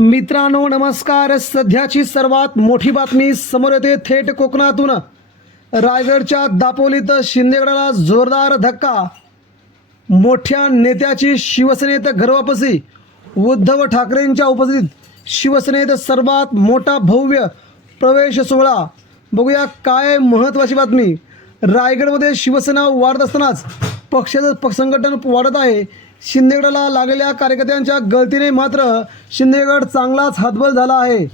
मित्रांनो नमस्कार. सध्याची सर्वात मोठी बातमी समोर येते थेट कोकणातून. रायगडच्या दापोलीत शिंदेगडाला जोरदार धक्का. मोठ्या नेत्याची शिवसेनेत घरवापसी. उद्धव ठाकरेंच्या उपस्थितीत शिवसेनेत सर्वात मोठा भव्य प्रवेश सोहळा. बघूया काय महत्त्वाची बातमी. रायगडमध्ये शिवसेना वाढत असतानाच पक्षाचं पक्ष संघटन वाढत आहे. शिंदेगडाला लागलेल्या कार्यकर्त्यांच्या गळतीने मात्र शिंदेगड चांगलाच हतबल झाला आहे.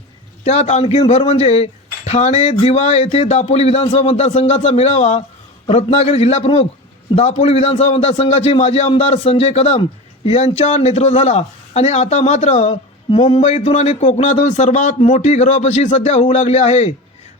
त्यात आणखीन भर म्हणजे ठाणे दिवा येथे दापोली विधानसभा मतदारसंघाचा मेळावा रत्नागिरी जिल्हाप्रमुख दापोली विधानसभा मतदारसंघाचे माजी आमदार संजय कदम यांच्या नेतृत्व झाला. आणि आता मात्र मुंबईतून आणि कोकणातून सर्वात मोठी घरवापशी सध्या होऊ लागली आहे.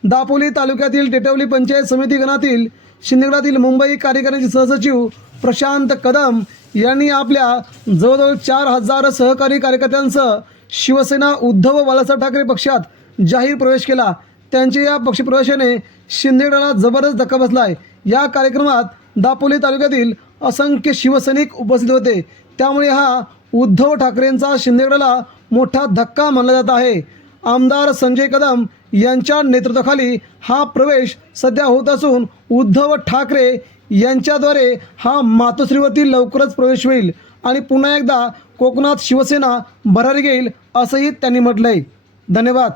दापोली तालुक्यातील टेटवली पंचायत समिती गणातील शिंदेगडातील मुंबई कार्यकारिणीचे सहसचिव प्रशांत कदम यांनी आपल्या जवळजवळ चार हजार सहकारी कार्यकर्त्यांसह शिवसेना उद्धव बाळासाहेब ठाकरे पक्षात जाहीर प्रवेश केला. त्यांच्या या पक्षप्रवेशाने शिंदेगडाला जबरदस्त धक्का बसलाय. या कार्यक्रमात दापोली तालुक्यातील असंख्य शिवसैनिक उपस्थित होते. त्यामुळे हा उद्धव ठाकरेंचा शिंदेगडाला मोठा धक्का मानला जात आहे. आमदार संजय कदम यांच्या नेतृत्वाखाली हा प्रवेश सध्या होत असून उद्धव ठाकरे यांच्याद्वारे हा मातोश्रीवरती लवकरच प्रवेश होईल आणि पुन्हा एकदा कोकणात शिवसेना भरारी घेईल असंही त्यांनी म्हटलंय. धन्यवाद.